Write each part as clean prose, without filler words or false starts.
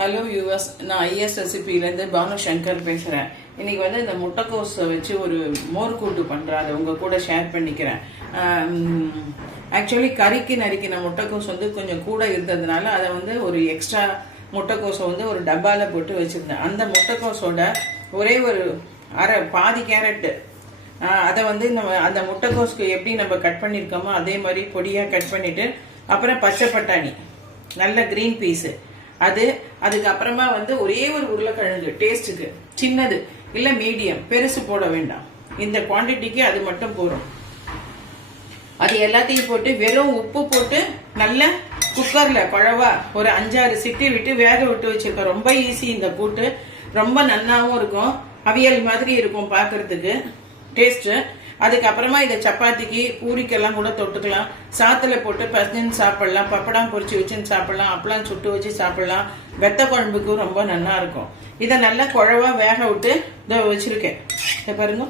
Hello US, நான் IS ரெசிபிலேருந்து Banu Shankar பேசுகிறேன். இன்னைக்கு வந்து இந்த முட்டைக்கோஸை வச்சு ஒரு மோர்கூட்டு பண்ணுறேன். அதை உங்கள் கூட ஷேர் பண்ணிக்கிறேன். ஆக்சுவலி கறிக்கு நறுக்கின முட்டைக்கோஸ் வந்து கொஞ்சம் கூட இருந்ததுனால அதை வந்து ஒரு எக்ஸ்ட்ரா முட்டைக்கோஸை வந்து ஒரு டப்பாவில் போட்டு வச்சுருந்தேன். அந்த முட்டைக்கோஸோட ஒரே ஒரு பாதி கேரட்டு அதை வந்து நம்ம அந்த முட்டைக்கோஸ்க்கு எப்படி நம்ம கட் பண்ணியிருக்கோமோ அதே மாதிரி பொடியாக கட் பண்ணிவிட்டு, அப்புறம் பச்சை பட்டாணி நல்ல க்ரீன் பீஸு அதுக்கப்புறமா வந்து ஒரே ஒரு உருளைக்கிழங்கு டேஸ்ட்டுக்கு, சின்னது இல்லை மீடியம், பெருசு போட வேண்டாம். இந்த குவான்டிட்டிக்கு அது மட்டும் போதும். அது எல்லாத்தையும் போட்டு வெறும் உப்பு போட்டு நல்ல குக்கரில் பழவா ஒரு 5-6 சிட்டி விட்டு வேக விட்டு வச்சிருக்கோம். ரொம்ப ஈஸி இந்த கூட்டு, ரொம்ப நன்னாவும் இருக்கும், அவியல் மாதிரி இருக்கும் பார்க்கறதுக்கு டேஸ்ட்டு. அதுக்கப்புறமா இதை சப்பாத்திக்கு பூரிக்கெல்லாம் கூட தொட்டுக்கலாம். சாத்துல போட்டு பசஞ்சு சாப்பிடலாம், பப்படம் பொரிச்சு வச்சுன்னு சாப்பிடலாம், அப்பளம் சுட்டு வச்சு சாப்பிடலாம். வெத்த குழம்புக்கும் ரொம்ப நல்லா இருக்கும். இதை நல்லா குழவா வேக விட்டு இதை வச்சிருக்கேன், இதை பாருங்க.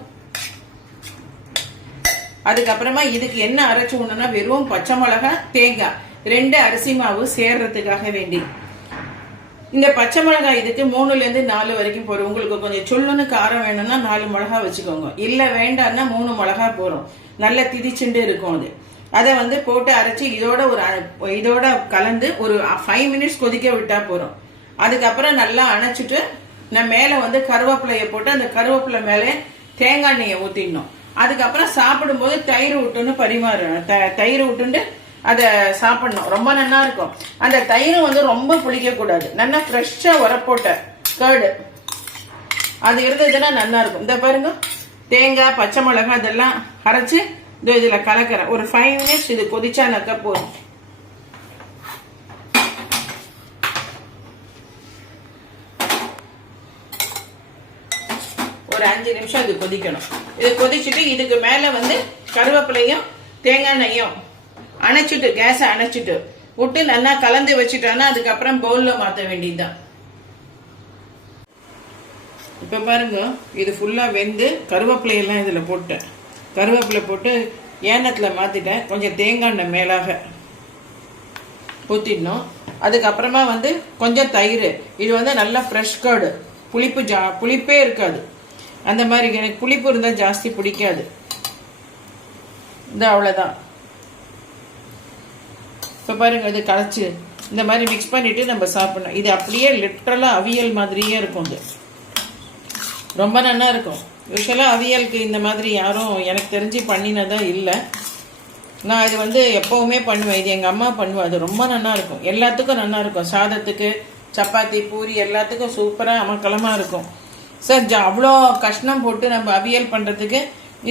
அதுக்கப்புறமா இதுக்கு என்ன அரைச்சு விடணும்னா வெறும் பச்சை மிளகாய், தேங்காய், 2 அரிசி மாவு சேர்றதுக்காக வேண்டி. இந்த பச்சை மிளகாய் இதுக்கு 3-4 வரைக்கும் போறோம். உங்களுக்கு கொஞ்சம் சொல்லுன்னு காரம் வேணும்னா 4 மிளகா வச்சுக்கோங்க, இல்ல வேண்டாம்னா 3 மிளகா போறோம். நல்லா திதிச்சுண்டு இருக்கும் அது. அதை வந்து போட்டு அரைச்சி இதோட கலந்து ஒரு 5 மினிட்ஸ் கொதிக்க விட்டா போறோம். அதுக்கப்புறம் நல்லா அணைச்சிட்டு நான் மேல வந்து கருவேப்பிலைய போட்டு அந்த கருவேப்பிலை மேலே தேங்காய் எண்ணெயை ஊத்திடணும். அதுக்கப்புறம் சாப்பிடும் போது தயிர் விட்டுன்னு தயிர் விட்டுண்டு அதை சாப்பிடணும். ரொம்ப நல்லா இருக்கும். அந்த தயிர் வந்து ரொம்ப புளிக்க கூடாது, நல்லா ஃப்ரெஷ்ஷா உரப்போட்ட கேர்டு அது இருந்ததுன்னா நல்லா இருக்கும். இந்த பாருங்க, தேங்காய், பச்சை மிளகாய் இதெல்லாம் அரைச்சு இதுல கலக்கிறேன். ஒரு 5 மினிட்ஸ் இது கொதிச்சானாக்கா போதும். ஒரு 5 நிமிஷம் இது கொதிக்கணும். இது கொதிச்சுட்டு இதுக்கு மேல வந்து கருவேப்பிலையும் தேங்காய் எண்ணெயும் அணைச்சிட்டு கேஸை அணைச்சிட்டு விட்டு நல்லா கலந்து வச்சுட்டானா அதுக்கப்புறம் பவுல்ல மாற்ற வேண்டியதுதான். இப்ப பாருங்க, இது ஃபுல்லா வெந்து கருவேப்பிலையெல்லாம் இதுல போட்டேன். கருவேப்பிலை போட்டு ஏனத்துல மாத்திட்டேன். கொஞ்சம் தேங்காய் எண்ணெய் மேலாக ஊத்திடணும். அதுக்கப்புறமா வந்து கொஞ்சம் தயிர். இது வந்து நல்லா ஃப்ரெஷ் கர்டு, புளிப்பே இருக்காது. அந்த மாதிரி எனக்கு புளிப்பு இருந்தால் ஜாஸ்தி பிடிக்காது. இந்த அவ்வளோதான். இப்போ பாருங்க, இது கரைச்சி இந்த மாதிரி மிக்ஸ் பண்ணிட்டு நம்ம சாப்பிடணும். இது அப்படியே லிட்டரலாக அவியல் மாதிரியே இருக்கும். இது ரொம்ப நல்லா இருக்கும். யூஸ்வலாக அவியலுக்கு இந்த மாதிரி யாரும் எனக்கு தெரிஞ்சு பண்ணினதா இல்லை. நான் இது வந்து எப்போவுமே பண்ணுவேன். இது எங்கள் அம்மா பண்ணுவேன். அது ரொம்ப நல்லா இருக்கும், எல்லாத்துக்கும் நல்லா இருக்கும். சாதத்துக்கு, சப்பாத்தி, பூரி எல்லாத்துக்கும் சூப்பராக அமக்கலமாக இருக்கும். சார் அவ்வளோ கஷ்டம் போட்டு நம்ம அவியல் பண்ணுறதுக்கு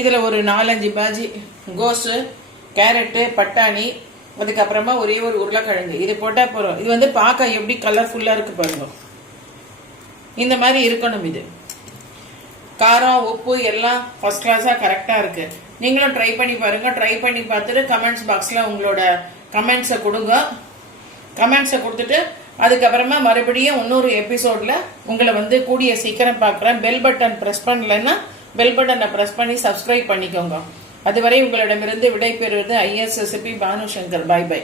இதில் ஒரு 4-5 பாஜி கோஸு, கேரட்டு, பட்டாணி, அதுக்கப்புறமா ஒரே ஒரு உருளைக்கிழங்கு இது போட்டால் போகிறோம். இது வந்து பார்க்க எப்படி கலர்ஃபுல்லாக இருக்கு பாருங்க. இந்த மாதிரி இருக்கணும். இது காரம், உப்பு எல்லாம் ஃபர்ஸ்ட் கிளாஸாக கரெக்டாக இருக்கு. நீங்களும் ட்ரை பண்ணி பாருங்க. ட்ரை பண்ணி பார்த்துட்டு கமெண்ட்ஸ் பாக்ஸில் உங்களோட கமெண்ட்ஸை கொடுங்க. கமெண்ட்ஸை கொடுத்துட்டு அதுக்கப்புறமா மறுபடியும் இன்னொரு எபிசோட்ல உங்களை வந்து கூடிய சீக்கிரம் பார்க்குறேன். பெல் பட்டன் ப்ரெஸ் பண்ணலன்னா பெல் பட்டனை ப்ரெஸ் பண்ணி சப்ஸ்கிரைப் பண்ணிக்கோங்க. அதுவரை உங்களிடமிருந்து விடைபெறுவது IS recipe Banu Shankar. Bye by.